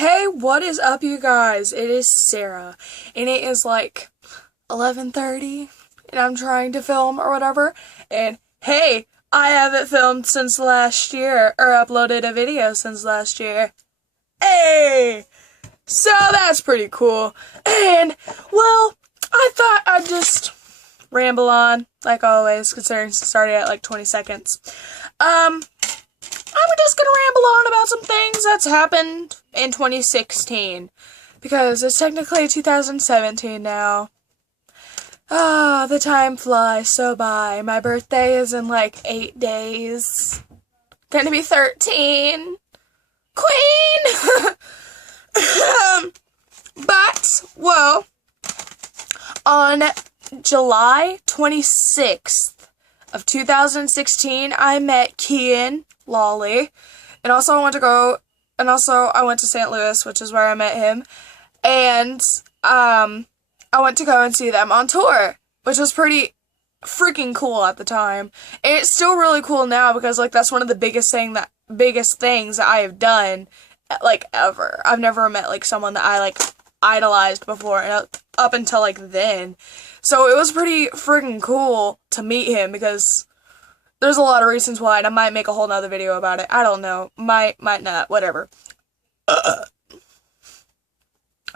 Hey, what is up, you guys? It is Sarah, and it is like 11:30, and I'm trying to film or whatever, and hey, I haven't filmed since last year, or uploaded a video since last year. Hey! So that's pretty cool, and, well, I thought I'd just ramble on, like always, considering it started at like 20 seconds. I'm just gonna ramble on about some things that's happened in 2016, because it's technically 2017 now. Ah, the time flies so by. My birthday is in like 8 days. Gonna be 13. Queen! But, well, on July 26th of 2016, I met Kian Lawley, and also I went to St. Louis, which is where I met him, and I went to go and see them on tour, which was pretty freaking cool at the time, and it's still really cool now, because like that's one of the biggest things that I have done like ever. I've never met like someone that I like idolized before, and up until like then, so it was pretty freaking cool to meet him, because there's a lot of reasons why, and I might make a whole nother video about it. I don't know. Might not. Whatever.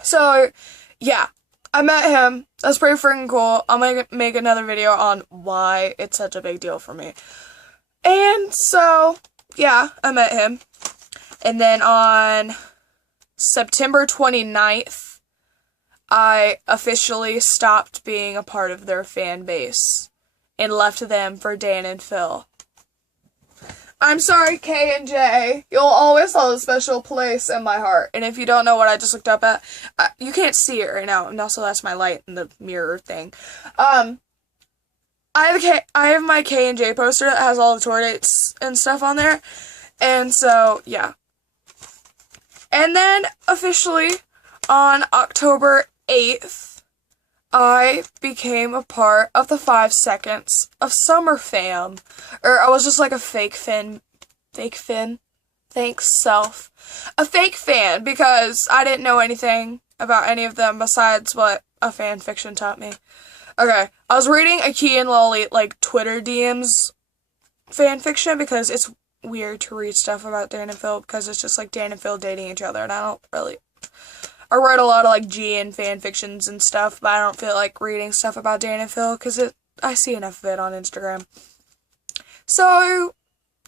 So, yeah. I met him. That's pretty freaking cool. I'm gonna make another video on why it's such a big deal for me. And so, yeah, I met him. And then on September 29th, I officially stopped being a part of their fan base and left them for Dan and Phil. I'm sorry, K and J. You'll always hold a special place in my heart. And if you don't know what I just looked up at, you can't see it right now. And also, that's my light in the mirror thing. I have my K and J poster that has all the tour dates and stuff on there. And so, yeah. And then, officially, on October 8th, I became a part of the 5 Seconds of Summer fam. Or I was just like a fake fan, thanks self. A fake fan, because I didn't know anything about any of them besides what a fan fiction taught me. Okay, I was reading a Kian Lawley, like, Twitter DMs fan fiction, because it's weird to read stuff about Dan and Phil, because it's just like Dan and Phil dating each other, and I read a lot of, like, Gian fan fictions and stuff, but I don't feel like reading stuff about Dan and Phil, because I see enough of it on Instagram. So,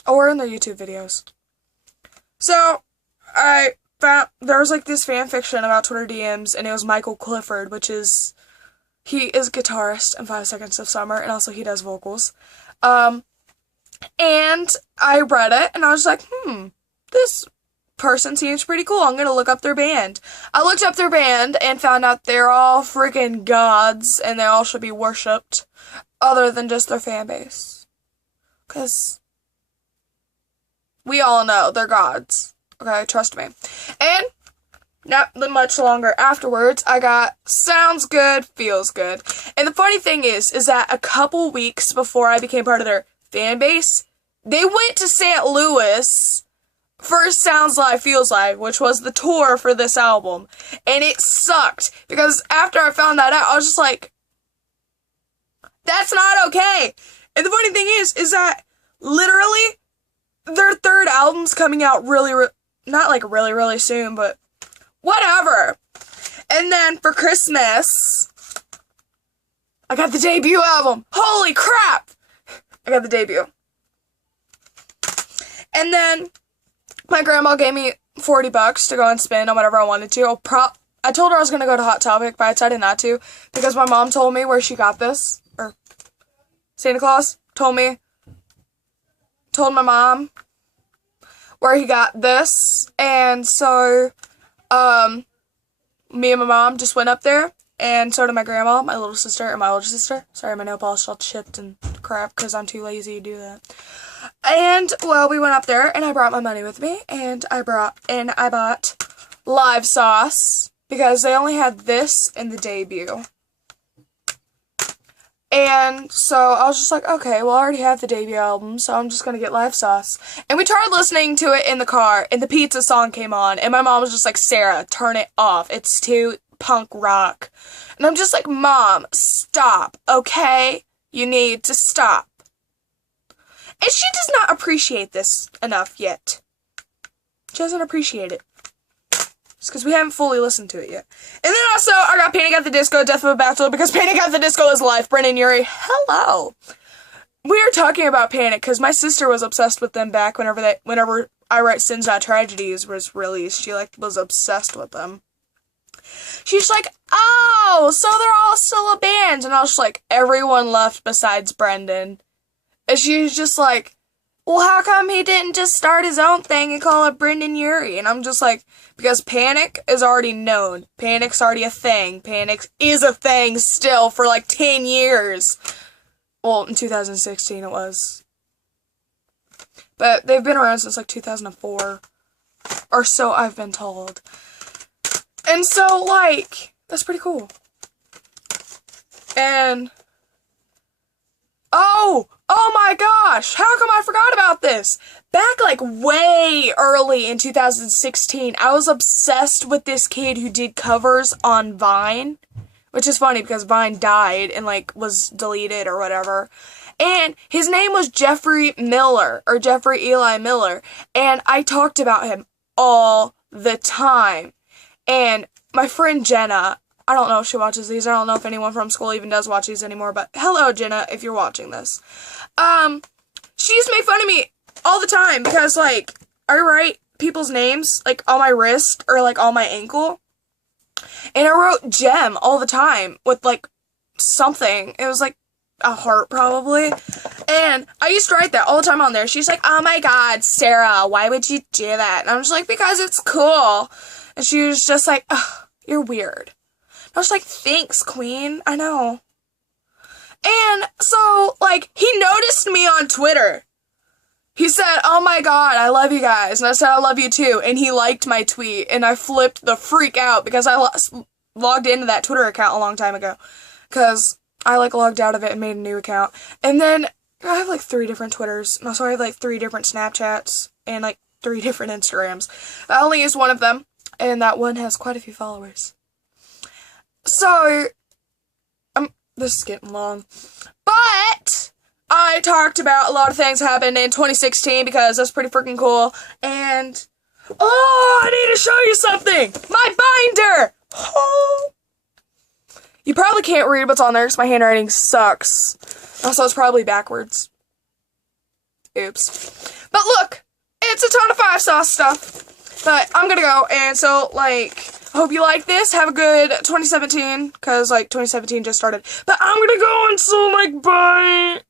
or in their YouTube videos. So, I found, there was, like, this fan fiction about Twitter DMs, and it was Michael Clifford, he is a guitarist in 5 Seconds of Summer, and also he does vocals. And I read it, and I was like, this person seems pretty cool. I'm gonna look up their band. I looked up their band and found out they're all freaking gods, and they all should be worshipped, other than just their fan base. 'Cause we all know they're gods. Okay, trust me. And not much longer afterwards, I got Sounds Good, Feels Good. And the funny thing is that a couple weeks before I became part of their fan base, they went to St. Louis for Sounds Like, Feels Like, which was the tour for this album. And it sucked, because after I found that out, I was just like, that's not okay. And the funny thing is that literally their third album's coming out not like really soon, but whatever. And then for Christmas, I got the debut album. Holy crap! I got the debut. And then my grandma gave me $40 to go and spend on whatever I wanted to. I told her I was going to go to Hot Topic, but I decided not to, because my mom told me where she got this, or Santa Claus told my mom where he got this, and so, me and my mom just went up there, and so did my grandma, my little sister, and my older sister. Sorry, my nail polish all chipped and crap, because I'm too lazy to do that. And, well, we went up there, and I brought my money with me, and I bought Live Sauce, because they only had this in the debut. And so I was just like, okay, well, I already have the debut album, so I'm just gonna get Live Sauce. And we tried listening to it in the car, and the Pizza song came on, and my mom was just like, Sarah, turn it off. It's too punk rock. And I'm just like, Mom, stop, okay? You need to stop. And she does not appreciate this enough yet. She doesn't appreciate it. Just because we haven't fully listened to it yet. And then also, I got Panic at the Disco, Death of a Bachelor, because Panic at the Disco is life. Brendon Urie, hello. We were talking about Panic, because my sister was obsessed with them back whenever I Write Sins Not Tragedies was released. She, was obsessed with them. She's like, oh, so they're all still a band. And I was just like, everyone left besides Brendon. And she was just like, well, how come he didn't just start his own thing and call it Brendon Urie? And I'm just like, because Panic is already known. Panic's already a thing. Panic is a thing still for 10 years. Well, in 2016 it was. But they've been around since 2004. Or so I've been told. And so, that's pretty cool. And, oh my gosh, how come I forgot about this? Back, way early in 2016, I was obsessed with this kid who did covers on Vine, which is funny because Vine died and, was deleted or whatever. And his name was Jeffrey Miller, or Jeffrey Eli Miller, and I talked about him all the time. And my friend Jenna, I don't know if she watches these. I don't know if anyone from school even does watch these anymore, but hello, Jenna, if you're watching this. She used to make fun of me all the time because, I write people's names, on my wrist or, on my ankle. And I wrote Gem all the time with, something. It was, a heart, probably. And I used to write that all the time on there. She's like, oh my god, Sarah, why would you do that? And I'm just like, because it's cool. And she was just like, ugh, you're weird. I was like, thanks, queen. I know. And so, he noticed me on Twitter. He said, oh my god, I love you guys. And I said, I love you too. And he liked my tweet. And I flipped the freak out because I logged into that Twitter account a long time ago. Because I, logged out of it and made a new account. And then I have, 3 different Twitters. And also I have, 3 different Snapchats. And, 3 different Instagrams. I only use one of them. And that one has quite a few followers. So, this is getting long. But I talked about a lot of things happened in 2016 because that's pretty freaking cool. And, oh, I need to show you something! My binder! Oh. You probably can't read what's on there because my handwriting sucks. Also, it's probably backwards. Oops. But look, it's a ton of 5 sauce stuff. But I'm gonna go, and so, I hope you like this. Have a good 2017, because, 2017 just started. But I'm gonna go, and so, bye!